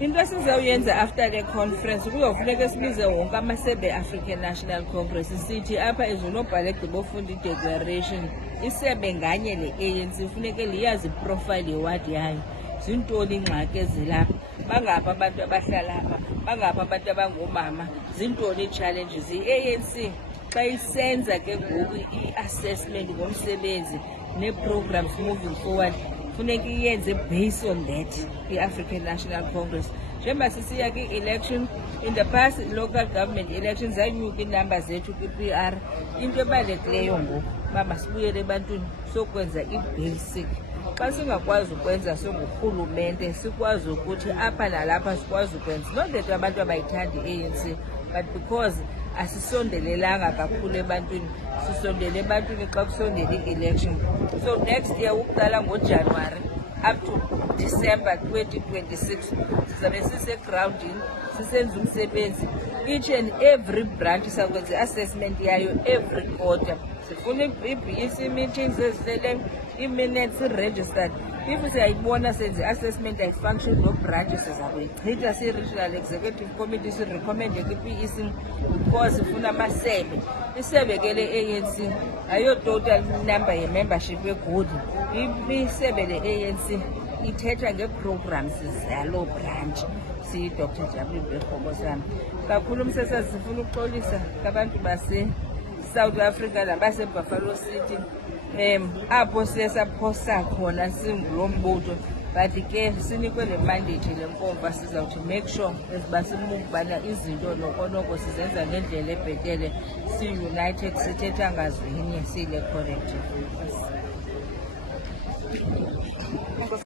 into esizawuyenza after the conference kuyofuneka sibize wonke amasebe African National Congress sithi apha izonobhala egqibofunda i-declaration isebe nganye le-ANC funeke liyazi iprofile yewadi yayo zintoni ingxaki ezilapha bangapha abantu abahlala apha bangapha abantu abangoomama zintoni ii-challenges i-ANC xa isenza ke ngoku i-assessment ngomsebenzi nee-programs moving forward funeka iyenze based on that i-African National Congress njengoba sisiya kwi-election in the past local government elections zanyuka iinamba zethu kwi-PR into ebalulekileyo ngoku uba masibuyele ebantwini sokwenza i-basic xa singakwazi ukwenza singurhulumente sikwazi ukuthi apha nalapha sikwazi ukwenza not that abantu abayithandi i-ANC but because asisondelelanga kakhulu ebantwini sisondele ebantwini xa kusondele i-election so next year ukuqala ngoJanuwari up to December 2026 sizabe sisegroundini sisenza umsebenzi each and every branch sakwenza i-assessment yayo every quarter sifuna i-BEC meetings ezihlele i-minutes registered if siyayibona senze i-assessment ayifunction no-branch sizakuyichitha siyi-regional executive committee sirecommende kwi-PEC because sifuna amasebe isebe ke le-ANC ayo-total number ye-membership egudi isebe le-ANC ithetha ngee-programs zaloo branch siyi-Dr. W.B. Rhobosana kakhulu umsesazi sifuna ukuxolisa kabantu base-South Africa nabaseBuffalo City apho siye saphosa khona singulo mbutho but ke sinikwe le mandate le nkomfa sizawuthi make sure eziba simukubana izinto nokonoko sizenza ngendlela ebhetele si-united sithetha ngazwinye siyile collective.